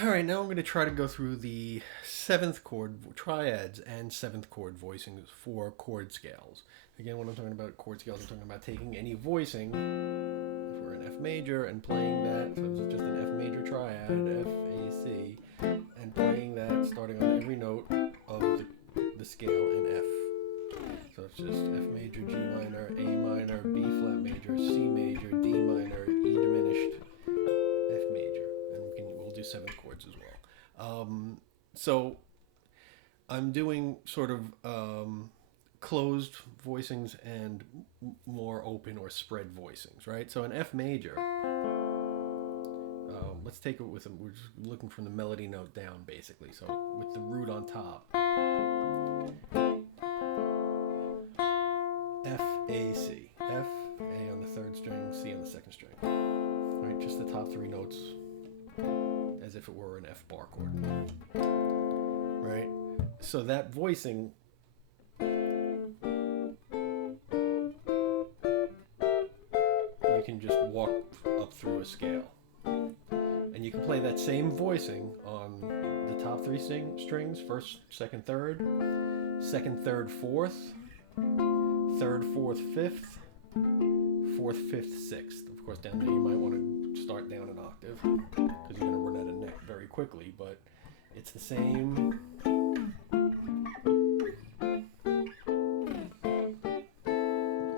All right, now I'm going to try to go through the seventh chord triads and seventh chord voicings for chord scales. Again, when I'm talking about chord scales, I'm talking about taking any voicing for an F major and playing that. So this is just an F major triad, F, A, C, and playing that starting on every note of the scale in F. So it's just F major, G minor, A minor, B flat major, C major, D minor, E diminished, F major, and we'll do seven chords as well. So I'm doing sort of closed voicings and more open or spread voicings, right? So an F major, let's take it with them. We're just looking from the melody note down, basically. So with the root on top, F, A, C, F, A on the third string, C on the second string. Right, just the top three notes, as if it were an F bar chord. Right? So that voicing, you can just walk up through a scale. And you can play that same voicing on the top three strings, first, second, third, fourth, third, fourth, fifth, fourth, fifth, sixth. Of course, down there you might want to start down an octave because you're going to run out of neck very quickly, but it's the same. I don't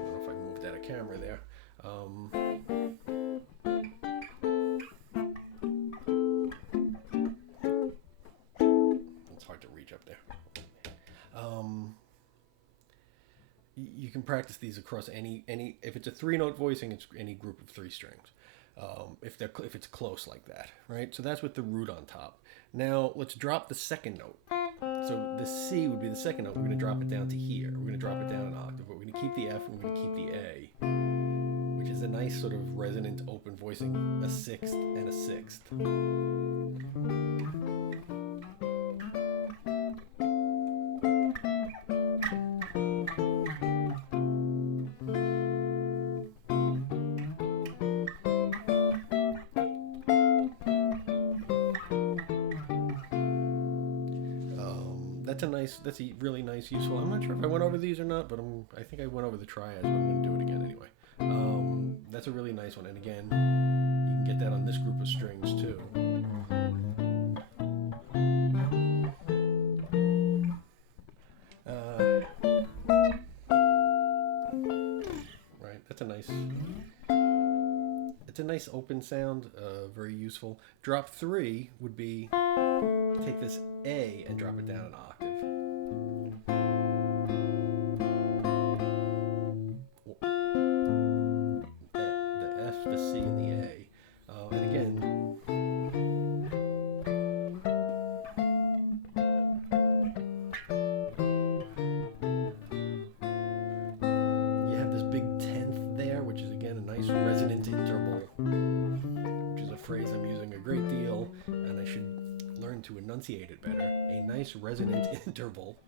know if I moved out of camera there. It's hard to reach up there. You can practice these across any. If it's a three-note voicing, it's any group of three strings. If it's close like that, right? So that's with the root on top. Now let's drop the second note. So the C would be the second note. We're going to drop it down to here. We're going to drop it down an octave. But we're going to keep the F and we're going to keep the A, which is a nice sort of resonant open voicing, a sixth and a sixth. That's a really nice, useful. I'm not sure if I went over these or not, but I think I went over the triads, but I'm going to do it again anyway. That's a really nice one, and again, you can get that on this group of strings too. Right, that's a nice. It's a nice open sound, very useful. Drop three would be take this A and drop it down an octave. The F, the C, and the A. And again, you have this big 10th there, which is again a nice resonant interval, which is a phrase I'm using a great deal, and I should learn to enunciate it better. A nice resonant interval.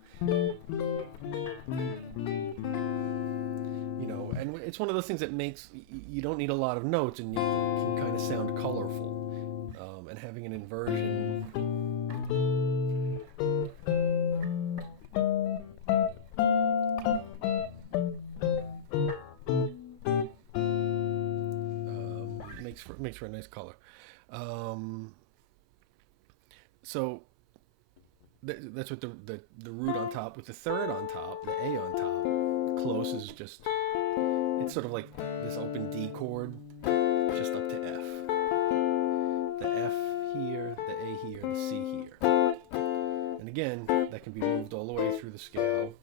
And it's one of those things that makes you don't need a lot of notes, and you can kind of sound colorful. And having an inversion. Makes for a nice color. So that's with the root on top, with the third on top, the A on top. Close is just, it's sort of like this open D chord, just up to F. The F here, the A here, the C here. And again, that can be moved all the way through the scale.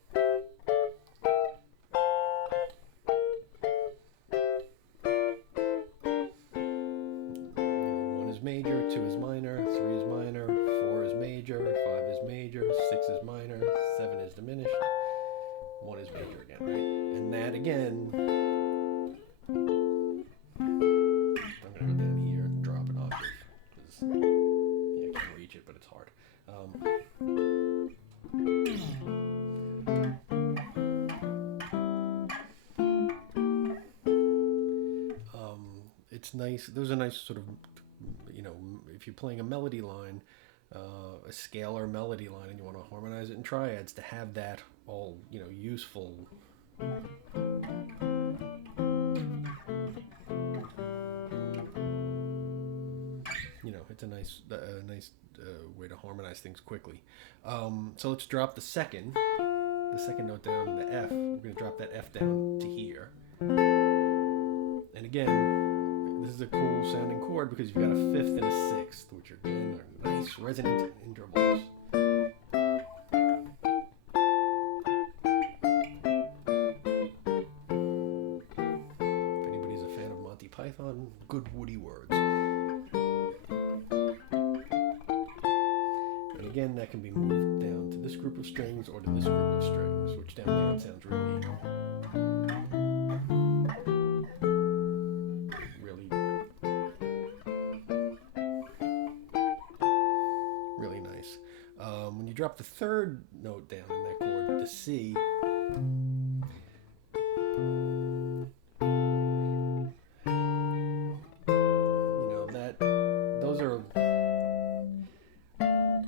One is major, two is minor, three is minor, four is major, five is major, six is minor, seven is diminished, one is major again, right? And that again, I'm going to go down here and drop an octave, because I can reach it, but it's hard. It's nice. Those are nice sort of you know, if you're playing a melody line, a scale or melody line, and you want to harmonize it in triads, to have that all, you know, useful. You know, it's a nice way to harmonize things quickly. So let's drop the second note down, the F. We're going to drop that F down to here. And again, this is a cool sounding chord because you've got a fifth and a sixth, which again are nice resonant intervals. If anybody's a fan of Monty Python, good woody words. And again, that can be moved down to this group of strings or to this group of strings, which down there it sounds really nice. When you drop the third note down in that chord, the C,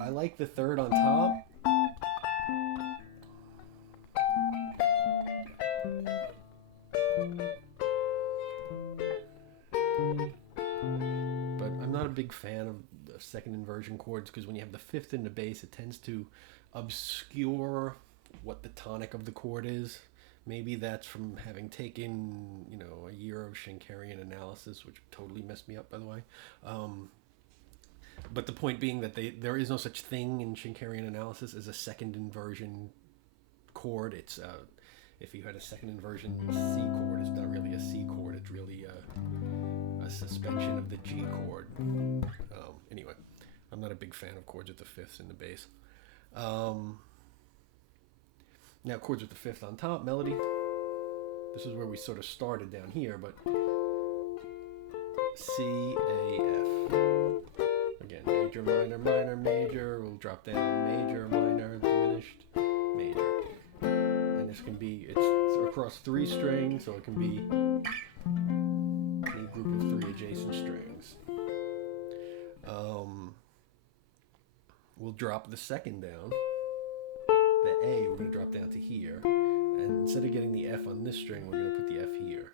I like the third on top. But I'm not a big fan of the second inversion chords because when you have the fifth in the bass, it tends to obscure what the tonic of the chord is. Maybe that's from having taken, you know, a year of Schenkerian analysis, which totally messed me up, by the way. But the point being that there is no such thing in Schenkerian analysis as a second inversion chord. It's if you had a second inversion C chord, it's not really a C chord. It's really a suspension of the G chord. Anyway, I'm not a big fan of chords with the fifths in the bass. Now chords with the fifth on top, melody. This is where we sort of started down here, but C, A, F. Again, major, minor, minor, major. We'll drop down major, minor, diminished, major. And this can be, it's across three strings, so it can be any group of three adjacent strings. We'll drop the second down. The A we're going to drop down to here. And instead of getting the F on this string, we're going to put the F here.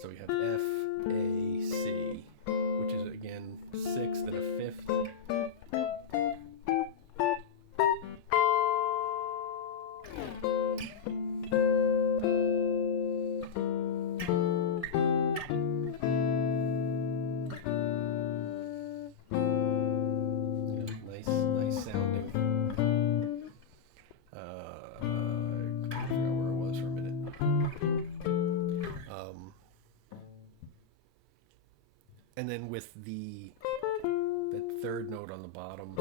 So we have F, A, C, which is again sixth and a fifth. And then with that third note on the bottom,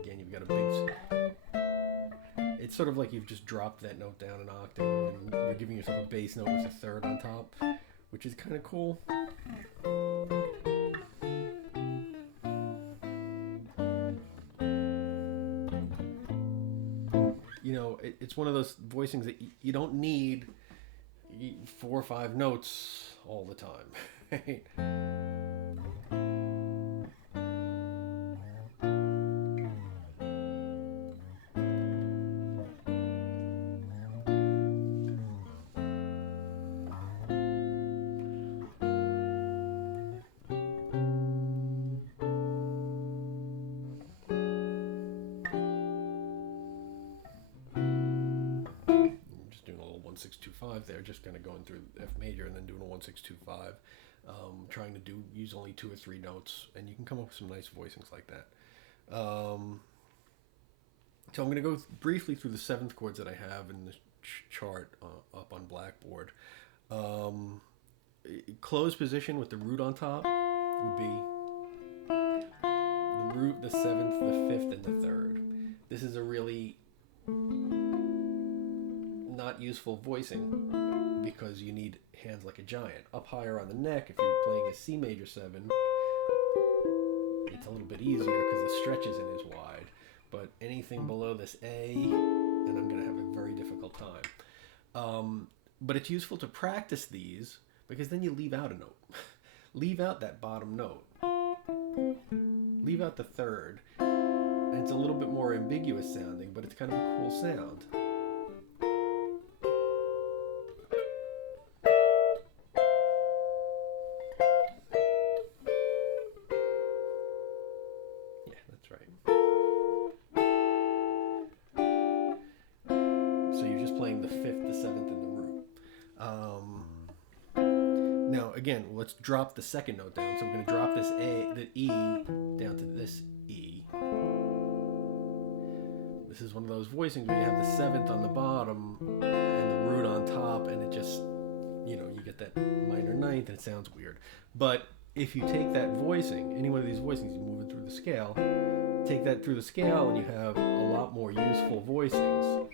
again, you've got a big... It's sort of like you've just dropped that note down an octave, and you're giving yourself a bass note with a third on top, which is kind of cool. You know, it's one of those voicings that you don't need 4 or 5 notes all the time. One 6 2 5 there, just kind of going through F major and then doing a 1 6 2 5, trying to use only 2 or 3 notes, and you can come up with some nice voicings like that. So I'm going to go briefly through the 7th chords that I have in the chart up on Blackboard. Closed position with the root on top would be the root, the 7th, the 5th, and the 3rd. This is a really not useful voicing because you need hands like a giant. Up higher on the neck, if you're playing a C major 7, it's a little bit easier because the stretch isn't as wide. But anything below this A, and I'm going to have a very difficult time. But it's useful to practice these because then you leave out a note. leave out that bottom note. Leave out the third. And it's a little bit more ambiguous sounding, but it's kind of a cool sound. Yeah, that's right. So you're just playing the fifth, the seventh, and the root. Now again, let's drop the second note down. So I'm going to drop this the E down to this E. This is one of those voicings where you have the seventh on the bottom and the root on top, and it just, you know, you get that minor ninth, and it sounds weird. But if you take that voicing, any one of these voicings, you move it through the scale, take that through the scale, and you have a lot more useful voicings.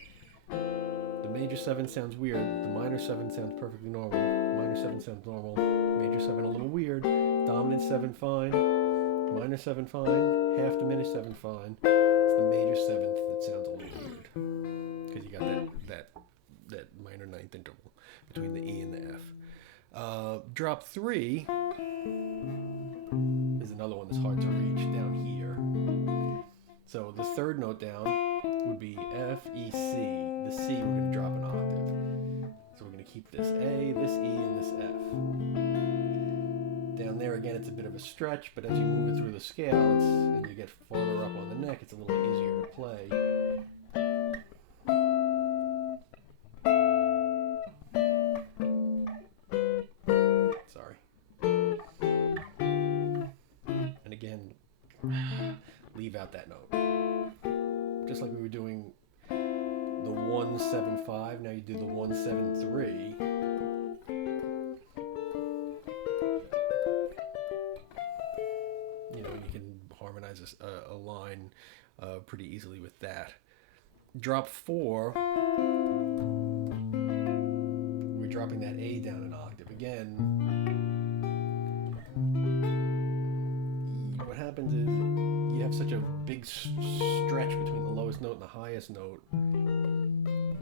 The major seven sounds weird. The minor seven sounds perfectly normal. Minor seven sounds normal. Major seven a little weird. Dominant seven fine. Minor seven fine. Half diminished seven fine. It's the major seventh that sounds a little weird because you got that minor ninth interval between the E and the F. Drop three is another one that's hard to reach down here. So the third note down would be F, E, C. The C we're going to drop an octave. So we're going to keep this A, this E, and this F. Down there again, it's a bit of a stretch, but as you move it through the scale, and you get farther up on the neck, it's a little easier to play. Sorry. And again, leave out that note. Just like we were doing the 1-7-5, now you do the 1-7-3. You know, you can harmonize a line pretty easily with that. Drop 4, we're dropping that A down an octave. Again, what happens is you have such a big stretch between the lowest note and the highest note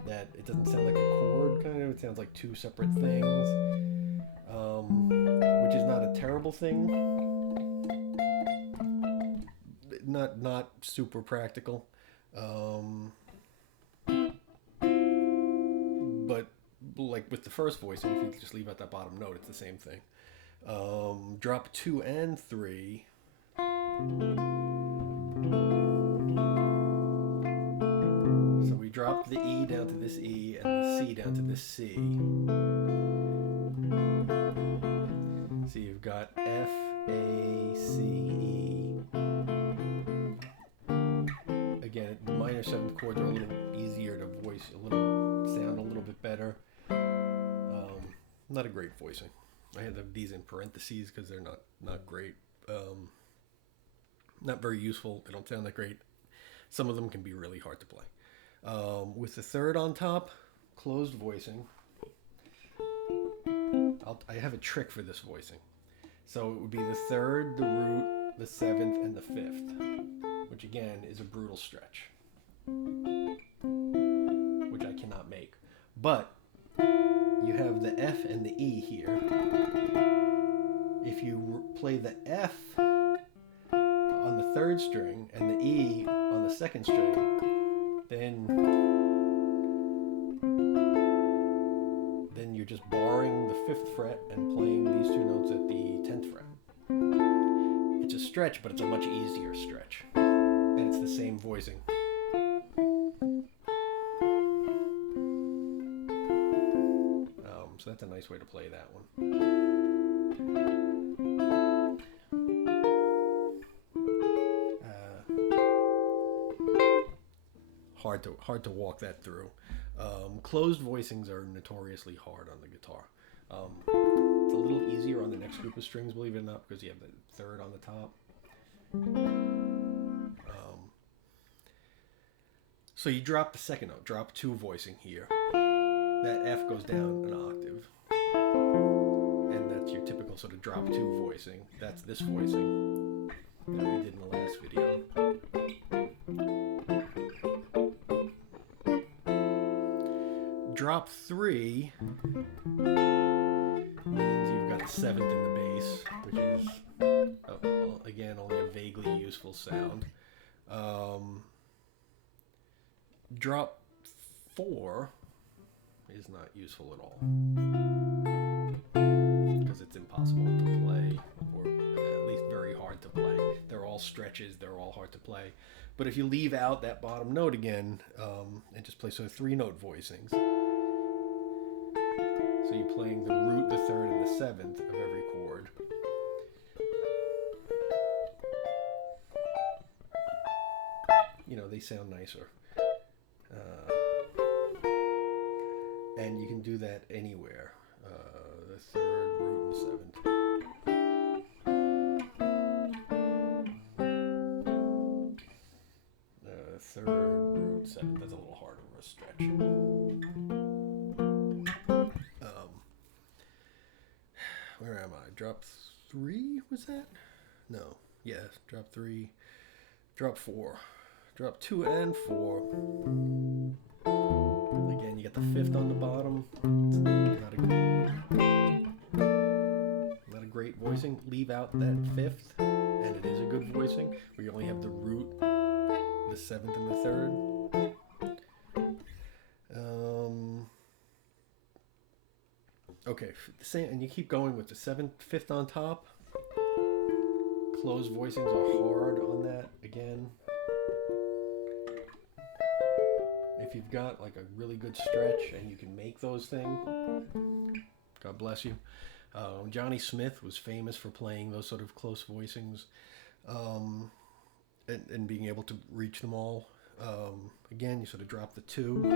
that it doesn't sound like a chord, kind of. It sounds like two separate things, which is not a terrible thing. Not super practical. But like with the first voicing, if you just leave out that bottom note, it's the same thing. Drop 2 and 3. So we drop the E down to this E and the C down to this C. So you've got F, A, C, E. Again, the minor seventh chords are a little easier to voice, sound a little bit better. Not a great voicing. I had these in parentheses because they're not great. Not very useful. They don't sound that great. Some of them can be really hard to play. With the third on top, closed voicing. I have a trick for this voicing. So it would be the third, the root, the seventh, and the fifth, which again is a brutal stretch, which I cannot make. But you have the F and the E here. If you play the F on the third string and the E on the second string, then you're just barring the 5th fret and playing these two notes at the 10th fret. It's a stretch, but it's a much easier stretch. And it's the same voicing. So that's a nice way to play that one. Hard to walk that through. Closed voicings are notoriously hard on the guitar. It's a little easier on the next group of strings, believe it or not, because you have the third on the top. So you drop the second note, drop 2 voicing here. That F goes down an octave. And that's your typical sort of drop 2 voicing. That's this voicing that we did in the last video. Drop 3 means you've got the seventh in the bass, which is again only a vaguely useful sound. Drop 4 is not useful at all because it's impossible to play, or at least very hard to play. They're all stretches, they're all hard to play. But if you leave out that bottom note again and just play sort of 3-note voicings, so you're playing the root, the third, and the seventh of every chord. You know, they sound nicer. And you can do that anywhere. The third, root, and seventh. Third, root, seventh. That's a little harder of a stretch. Where am I? Drop 3, was that? No. Yeah, drop 3. Drop 4. Drop 2 and 4. Again, you got the 5th on the bottom. It's not a great voicing. Leave out that 5th, and it is a good voicing, where you only have the root, the 7th, and the 3rd. Okay, and you keep going with the 7th, 5th on top. Closed voicings are hard on that again. If you've got like a really good stretch and you can make those things, God bless you. Johnny Smith was famous for playing those sort of close voicings and being able to reach them all. Again, you sort of drop the 2,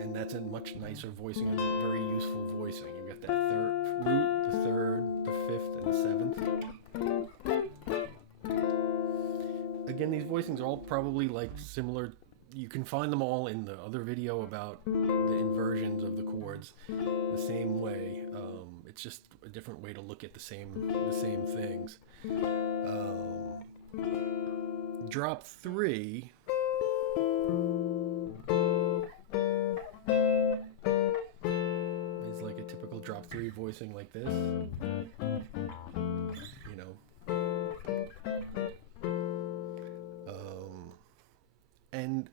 and that's a much nicer voicing and very useful voicing. You've got that third root, the 3rd, the 5th, and the 7th. Again, these voicings are all probably like similar. You can find them all in the other video about the inversions of the chords the same way. It's just a different way to look at the same things. Drop 3 is like a typical drop 3 voicing like this. You know.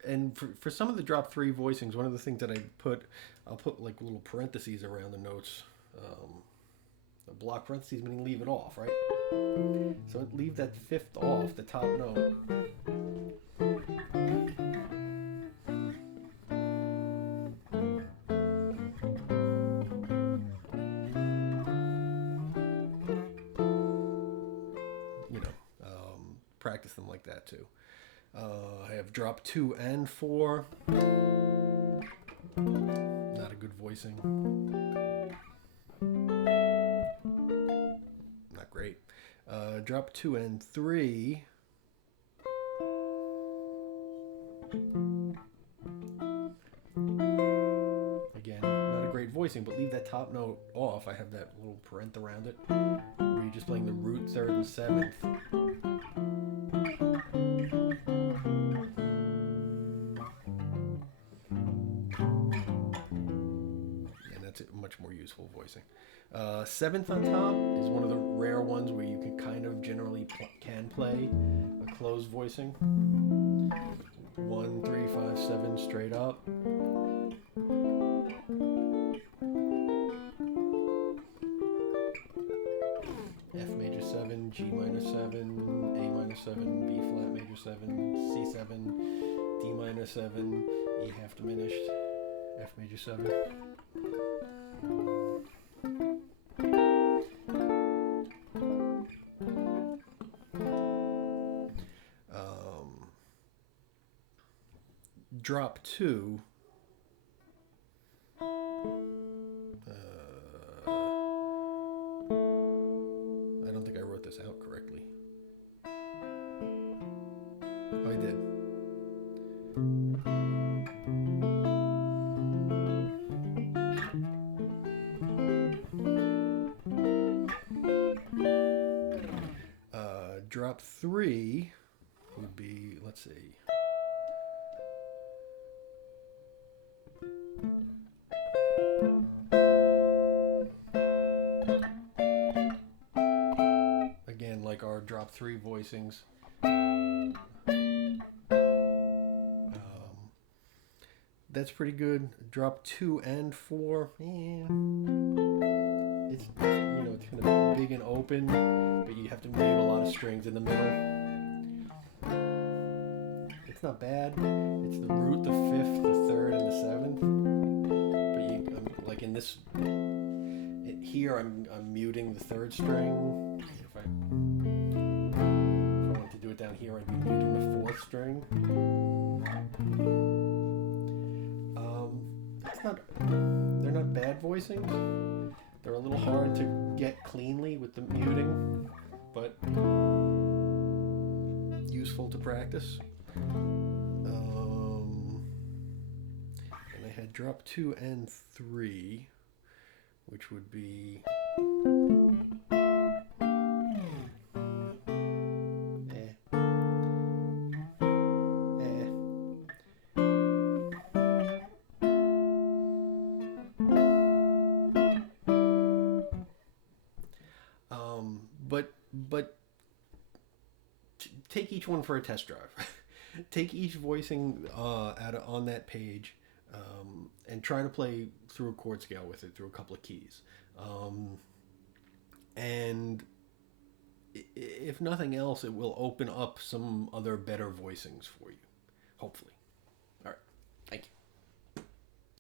And for some of the drop 3 voicings, one of the things that I'll put like little parentheses around the notes. The block parentheses meaning leave it off, right? So leave that 5th off, the top note. You know, practice them like that too. I have drop 2 and 4. Not a good voicing. Not great. Drop 2 and 3. Again, not a great voicing, but leave that top note off. I have that little parent around it, where you're just playing the root, 3rd, and 7th. Much more useful voicing. 7th on top is one of the rare ones where you can kind of generally can play a closed voicing. 1, 3, 5, 7 straight up. F major 7, G minor 7, A minor 7, B flat major 7, C7, D minor 7, E half diminished, F major 7. Drop 2. I don't think I wrote this out correctly. Oh, I did. Drop 3 would be, let's see. 3 voicings. That's pretty good. Drop 2 and 4. Yeah. It's, you know, it's kind of big and open, but you have to mute a lot of strings in the middle. It's not bad. It's the root, the 5th, the 3rd, and the 7th. But like in this, here I'm muting the 3rd string. If I wanted to do it down here, I'd be muting the 4th string. They're not bad voicings. They're a little hard to get cleanly with the muting, but useful to practice. And I had drop 2 and 3, which would be but take each one for a test drive. Take each voicing on that page and try to play through a chord scale with it, through a couple of keys. And if nothing else, it will open up some other better voicings for you, hopefully.